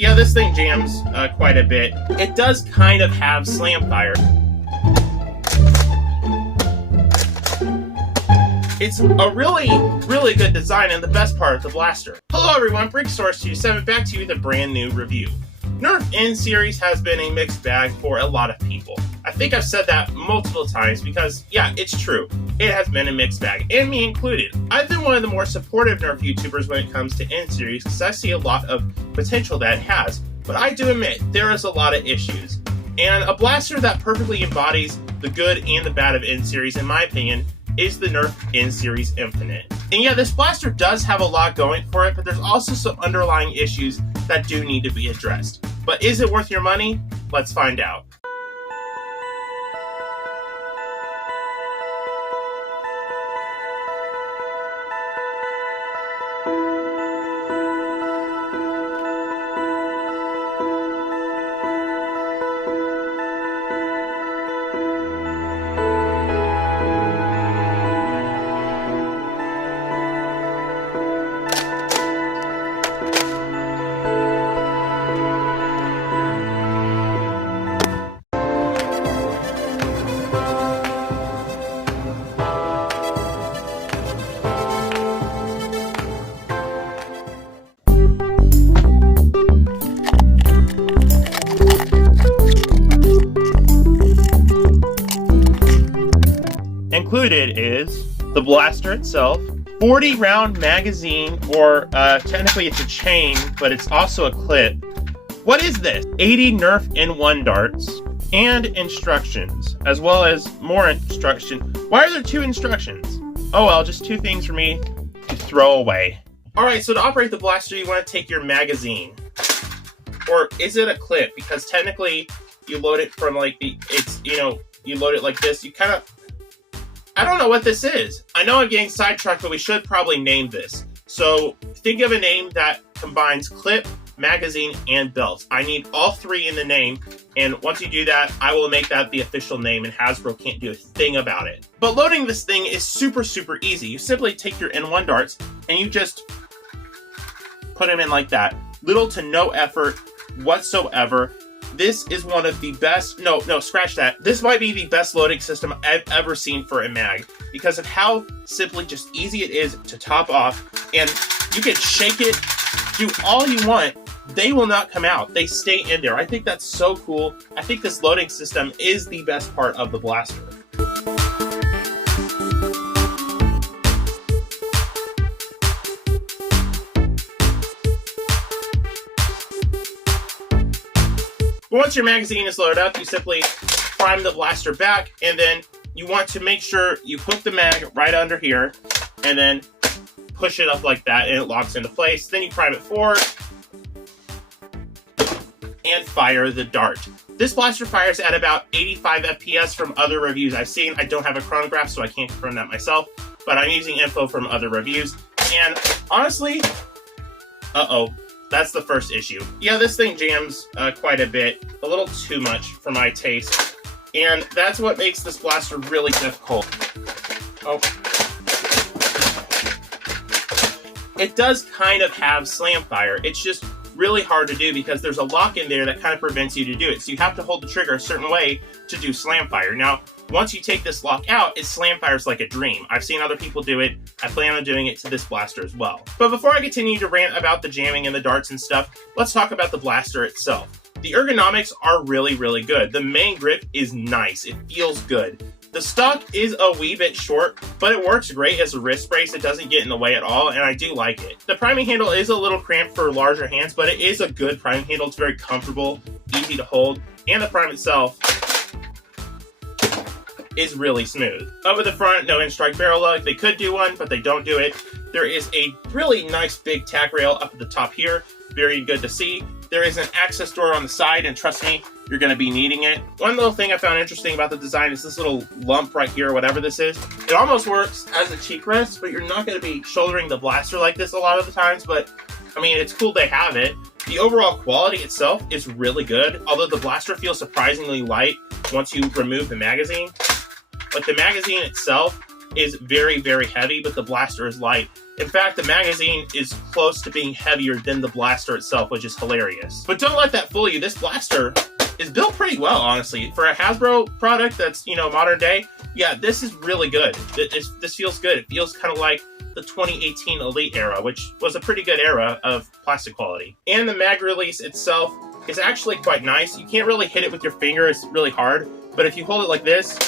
Yeah, this thing jams quite a bit. It does kind of have slam fire. It's a really good design and the best part of the blaster. Hello everyone, BrickSource27 back to you with a brand new review. Nerf N Series has been a mixed bag for a lot of people. I think I've said that multiple times because, yeah, it's true. It has been a mixed bag, and me included. I've been one of the more supportive Nerf YouTubers when it comes to N Series because I see a lot of potential that it has. But I do admit, there is a lot of issues. And a blaster that perfectly embodies the good and the bad of N Series, in my opinion, is the Nerf N Series Infinite. And yeah, this blaster does have a lot going for it, but there's also some underlying issues that do need to be addressed. But is it worth your money? Let's find out. Included is the blaster itself, 40 round magazine, or technically it's a chain, but it's also a clip. What is this? 80 Nerf N1 darts, and instructions, as well as more instruction. Why are there two instructions? Oh well, just two things for me to throw away. Alright, so to operate the blaster, you want to take your magazine. Or is it a clip? Because technically, you load it from like you load it like this. You kind of, I don't know what this is. I know I'm getting sidetracked, but we should probably name this. So think of a name that combines clip, magazine, and belt. I need all three in the name, and once you do that, I will make that the official name, and Hasbro can't do a thing about it. But loading this thing is super easy. You simply take your N1 darts, and you just put them in like that. Little to no effort whatsoever. This is one of the best, no, scratch that. This might be the best loading system I've ever seen for a mag because of how simply just easy it is to top off, and you can shake it, do all you want. They will not come out. They stay in there. I think that's so cool. I think this loading system is the best part of the blaster. Once your magazine is loaded up, you simply prime the blaster back, and then you want to make sure you hook the mag right under here, and then push it up like that, and it locks into place. Then you prime it forward, and fire the dart. This blaster fires at about 85 FPS from other reviews I've seen. I don't have a chronograph, so I can't confirm that myself, but I'm using info from other reviews, and honestly, that's the first issue. Yeah, this thing jams quite a bit, a little too much for my taste, and that's what makes this blaster really difficult. Oh. It does kind of have slam fire. It's just really hard to do because there's a lock in there that kind of prevents you to do it. So you have to hold the trigger a certain way to do slam fire. Now, once you take this lock out, it slam fires like a dream. I've seen other people do it. I plan on doing it to this blaster as well. But before I continue to rant about the jamming and the darts and stuff, let's talk about the blaster itself. The ergonomics are really good. The main grip is nice. It feels good. The stock is a wee bit short, but it works great as a wrist brace. It doesn't get in the way at all, and I do like it. The priming handle is a little cramped for larger hands, but it is a good priming handle. It's very comfortable, easy to hold, and the prime itself is really smooth. Up at the front, no in-strike barrel lug. They could do one, but they don't do it. There is a really nice big tack rail up at the top here. Very good to see. There is an access door on the side, and trust me, you're going to be needing it. One little thing I found interesting about the design is this little lump right here, whatever this is. It almost works as a cheek rest, but you're not going to be shouldering the blaster like this a lot of the times, but I mean, it's cool they have it. The overall quality itself is really good, although the blaster feels surprisingly light once you remove the magazine. Like, the magazine itself is very heavy, but the blaster is light. In fact, the magazine is close to being heavier than the blaster itself, which is hilarious. But don't let that fool you. This blaster is built pretty well, honestly. For a Hasbro product that's, you know, modern day, yeah, this is really good. This feels good. It feels kind of like the 2018 Elite era, which was a pretty good era of plastic quality. And the mag release itself is actually quite nice. You can't really hit it with your finger. It's really hard. But if you hold it like this,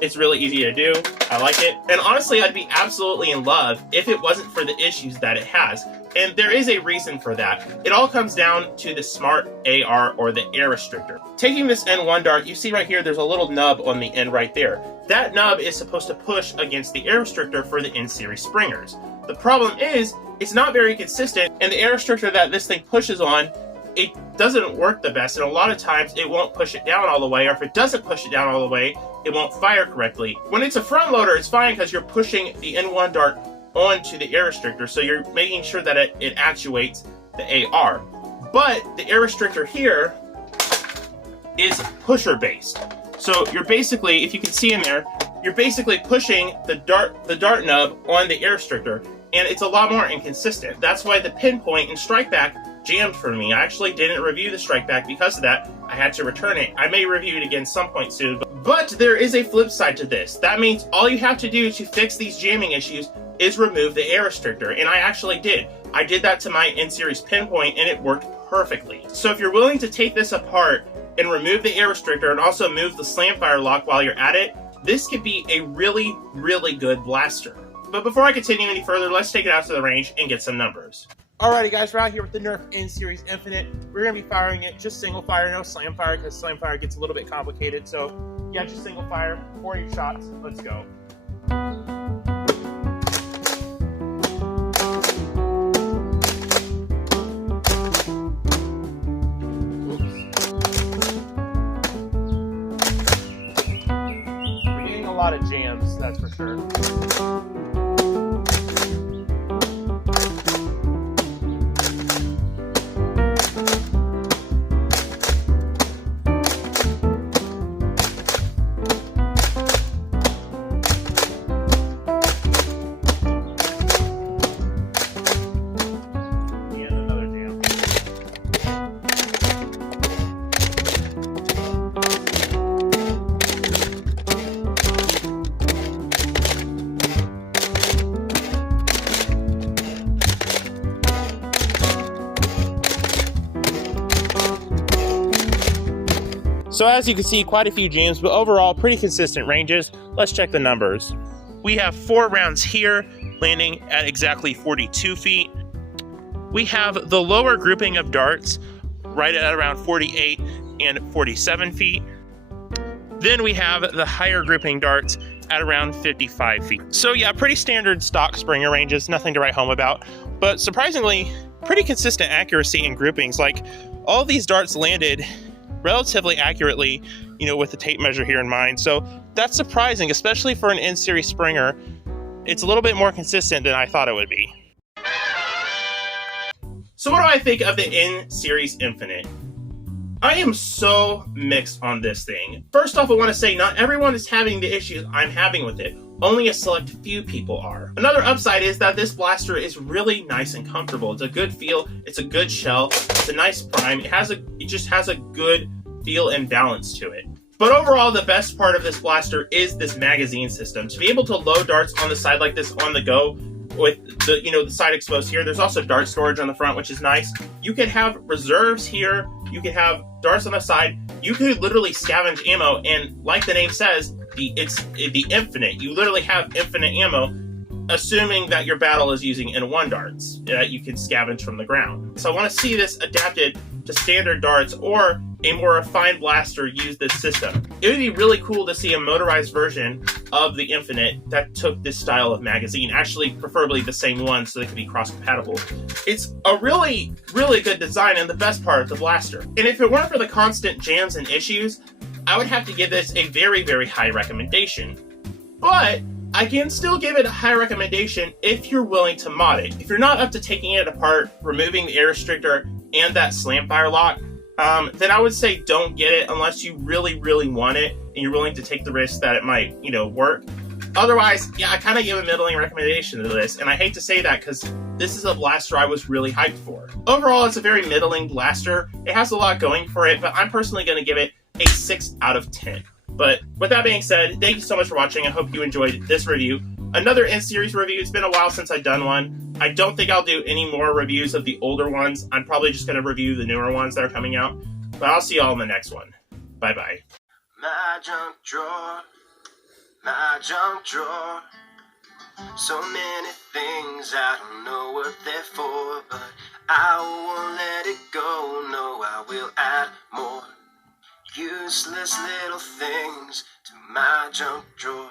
it's really easy to do. I like it. And honestly, I'd be absolutely in love if it wasn't for the issues that it has. And there is a reason for that. It all comes down to the Smart AR, or the air restrictor. Taking this N1 dart, you see right here, there's a little nub on the end right there. That nub is supposed to push against the air restrictor for the N Series springers. The problem is, it's not very consistent, and the air restrictor that this thing pushes on, it doesn't work the best, and a lot of times it won't push it down all the way, or if it doesn't push it down all the way, it won't fire correctly. When it's a front loader, it's fine because you're pushing the N1 dart onto the air restrictor, so you're making sure that it actuates the AR. But the air restrictor here is pusher based. So you're basically, if you can see in there, you're basically pushing the dart nub on the air restrictor, and it's a lot more inconsistent. That's why the pinpoint and strike back jammed for me. I actually didn't review the strike back because of that. I had to return it. I may review it again some point soon, but there is a flip side to this. That means all you have to do to fix these jamming issues is remove the air restrictor, and I actually did. I did that to my N-Series pinpoint, and it worked perfectly. So if you're willing to take this apart and remove the air restrictor and also move the slam fire lock while you're at it, this could be a really, really good blaster. But before I continue any further, let's take it out to the range and get some numbers. Alrighty guys, we're out here with the Nerf N Series Infinite. We're going to be firing it just single fire, no slam fire, because slam fire gets a little bit complicated. So yeah, just single fire, 40 shots, let's go. We're getting a lot of jams, that's for sure. So as you can see, quite a few jams, but overall pretty consistent ranges. Let's check the numbers. We have 4 rounds here, landing at exactly 42 feet. We have the lower grouping of darts right at around 48 and 47 feet. Then we have the higher grouping darts at around 55 feet. So yeah, pretty standard stock Springer ranges, nothing to write home about. But surprisingly, pretty consistent accuracy in groupings. Like, all these darts landed relatively accurately, you know, with the tape measure here in mind. So that's surprising, especially for an N-Series Springer. It's a little bit more consistent than I thought it would be. So what do I think of the N-Series Infinite? I am so mixed on this thing. First off, I want to say not everyone is having the issues I'm having with it. Only a select few people are. Another upside is that this blaster is really nice and comfortable. It's a good feel, it's a good shell, it's a nice prime, it just has a good feel and balance to it. But overall, the best part of this blaster is this magazine system. To be able to load darts on the side like this on the go, with the, you know, the side exposed here. There's also dart storage on the front, which is nice. You can have reserves here. You can have darts on the side. You could literally scavenge ammo, and like the name says, it's the infinite. You literally have infinite ammo, assuming that your battle is using N1 darts that you can scavenge from the ground. So I want to see this adapted to standard darts, or a more refined blaster use this system. It would be really cool to see a motorized version of the Infinite that took this style of magazine, actually preferably the same one so they could be cross-compatible. It's a really, really good design and the best part of the blaster. And if it weren't for the constant jams and issues, I would have to give this a very, very high recommendation. But I can still give it a high recommendation if you're willing to mod it. If you're not up to taking it apart, removing the air restrictor and that slam fire lock, then I would say don't get it unless you really, really want it and you're willing to take the risk that it might, you know, work. Otherwise, yeah, I kind of give a middling recommendation to this, and I hate to say that because this is a blaster I was really hyped for. Overall, it's a very middling blaster. It has a lot going for it, but I'm personally going to give it a 6 out of 10. But with that being said, thank you so much for watching. I hope you enjoyed this review. Another N-Series review. It's been a while since I've done one. I don't think I'll do any more reviews of the older ones. I'm probably just going to review the newer ones that are coming out. But I'll see y'all in the next one. Bye-bye. My junk drawer, my junk drawer. So many things I don't know what they're for, but I won't let it go. No, I will add more useless little things to my junk drawer.